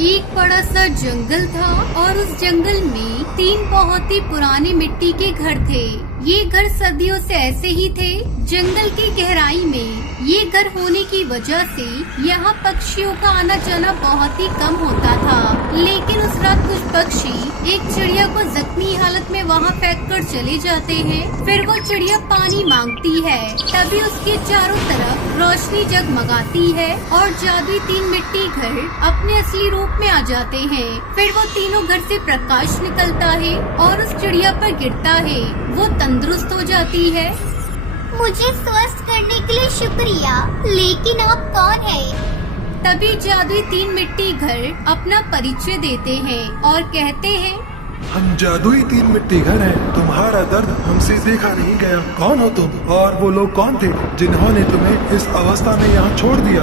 एक बड़ा सा जंगल था और उस जंगल में 3 बहुत ही पुराने मिट्टी के घर थे। ये घर सदियों से ऐसे ही थे। जंगल की गहराई में ये घर होने की वजह से यहाँ पक्षियों का आना जाना बहुत ही कम होता था। लेकिन उस रात कुछ पक्षी एक चिड़िया को जख्मी हालत में वहाँ फेंक कर चले जाते हैं। फिर वो चिड़िया पानी मांगती है, तभी उसके चारों तरफ रोशनी जगमगाती है और जादुई 3 मिट्टी घर अपने असली रूप में आ जाते हैं। फिर वो तीनों घर से प्रकाश निकलता है और उस चिड़िया पर गिरता है। वो तंदुरुस्त हो जाती है। मुझे स्वस्थ करने के लिए शुक्रिया, लेकिन आप कौन हैं? तभी जादुई 3 मिट्टी घर अपना परिचय देते हैं और कहते हैं, हम जादुई 3 मिट्टी घर हैं। तुम्हारा दर्द हमसे देखा नहीं गया। कौन हो तुम और वो लोग कौन थे जिन्होंने तुम्हें इस अवस्था में यहाँ छोड़ दिया?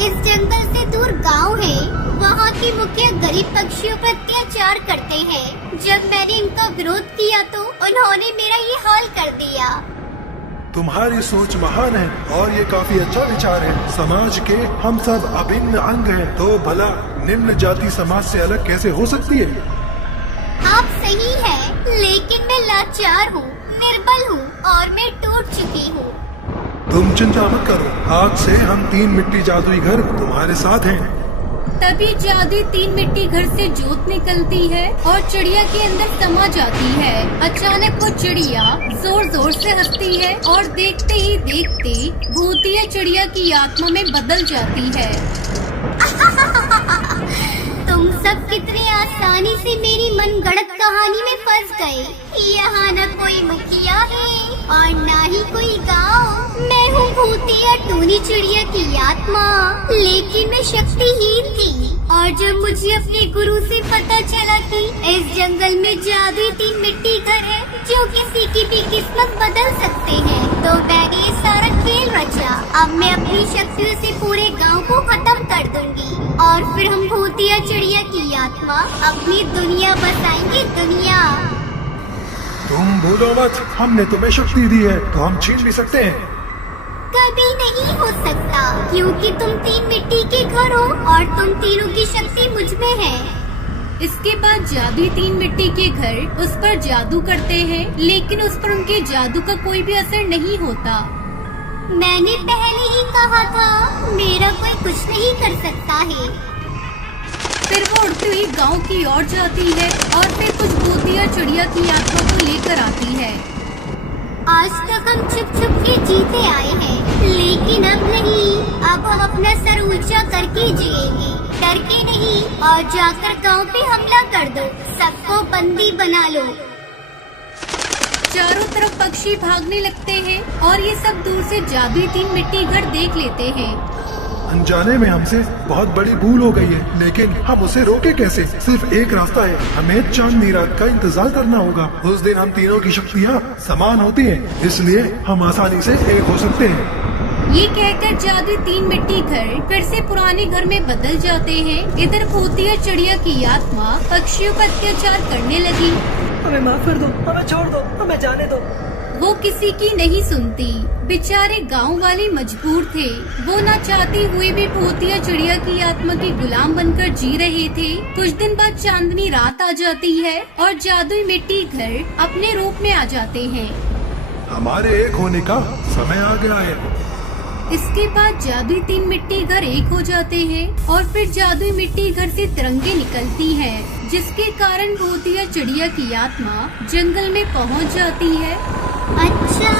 इस जंगल से दूर गांव है। वहाँ के मुखिया गरीब पक्षियों पर अत्याचार करते हैं। जब मैंने इनका विरोध किया तो उन्होंने मेरा ये हाल कर दिया। तुम्हारी सोच महान है और ये काफी अच्छा विचार है। समाज के हम सब अभिन्न अंग हैं, तो भला निम्न जाति समाज से अलग कैसे हो सकती है? आप सही हैं, लेकिन मैं लाचार हूँ, निर्बल हूँ और मैं टूट चुकी हूँ। तुम चिंता मत करो, आज से हम 3 मिट्टी जादुई घर तुम्हारे साथ हैं। तभी जादुई 3 मिट्टी घर से जोत निकलती है और चिड़िया के अंदर समा जाती है। अचानक वो चिड़िया जोर जोर से हंसती है और देखते ही देखते भूतिया चिड़िया की आत्मा में बदल जाती है। तुम सब कितने आसानी से मेरी मनगढ़ंत कहानी में फंस गए। यहाँ न कोई मुखिया है और न ही कोई गांव। मैं हूँ भूतिया टूनी चिड़िया की आत्मा, लेकिन मैं शक्तिहीन थी। और जब मुझे अपने गुरु से पता चला कि इस जंगल में जादुई 3 मिट्टी घर है जो किसी की भी किस्मत बदल सकते हैं, तो मैंने ये सारा खेल रचा। अब मैं अपनी शक्तियों से पूरे गांव को खत्म कर दूंगी और फिर हम भूतिया चिड़िया की आत्मा अपनी दुनिया बसाएंगे। दुनिया। तुम भूलो मत, हमने तुम्हें शक्ति दी है तो हम छीन भी सकते हैं। कभी नहीं हो सकता, क्योंकि तुम 3 मिट्टी के घर हो और तुम तीनों की शक्ति मुझ में है। इसके बाद जादुई 3 मिट्टी के घर उस पर जादू करते हैं, लेकिन उस पर उनके जादू का कोई भी असर नहीं होता। मैंने पहले ही कहा था, मेरा कोई कुछ नहीं कर सकता है। फिर वो उड़ती हुई गांव की ओर जाती है और फिर कुछ भूतिया चिड़िया की आत्मा को लेकर आती है। आज तक हम छुप छुप के जीते आए हैं, लेकिन अब नहीं। अब हम अपना सर ऊंचा करके जिएंगे, डर के नहीं। और जाकर गांव पे हमला कर दो, सबको बंदी बना लो। चारों तरफ पक्षी भागने लगते हैं और ये सब दूर से जादुई 3 मिट्टी घर देख लेते हैं। अनजाने में हमसे बहुत बड़ी भूल हो गई है, लेकिन हम उसे रोके कैसे? सिर्फ एक रास्ता है, हमें चांदनी रात का इंतजार करना होगा। उस दिन हम तीनों की शक्तियाँ समान होती हैं, इसलिए हम आसानी से एक हो सकते हैं। ये कहकर जादुई 3 मिट्टी घर फिर से पुराने घर में बदल जाते हैं। इधर भूतिया चिड़िया की आत्मा पक्षियों पर अत्याचार करने लगी। हमें माफ कर दो, हमें छोड़ दो, हमें जाने दो। वो किसी की नहीं सुनती। बेचारे गांव वाले मजबूर थे। वो न चाहते हुए भी भूतिया चिड़िया की आत्मा के गुलाम बनकर जी रहे थे। कुछ दिन बाद चांदनी रात आ जाती है और जादुई मिट्टी घर अपने रूप में आ जाते हैं। हमारे एक होने का समय आ गया है। इसके बाद जादुई 3 मिट्टी घर एक हो जाते हैं और फिर जादुई मिट्टी घर से तिरंगे निकलती हैं, जिसके कारण भूतिया चिड़िया की आत्मा जंगल में पहुंच जाती है। अच्छा,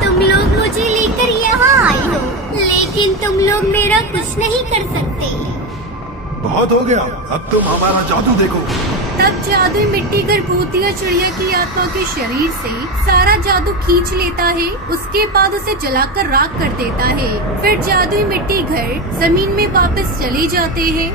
तुम लोग मुझे लेकर यहाँ आए हो, लेकिन तुम लोग मेरा कुछ नहीं कर सकते। बहुत हो गया, अब तुम हमारा जादू देखो। तब जादुई मिट्टी घर भूतिया चिड़िया की आत्मा के शरीर से सारा जादू खींच लेता है। उसके बाद उसे जलाकर राख कर देता है। फिर जादुई मिट्टी घर जमीन में वापस चले जाते हैं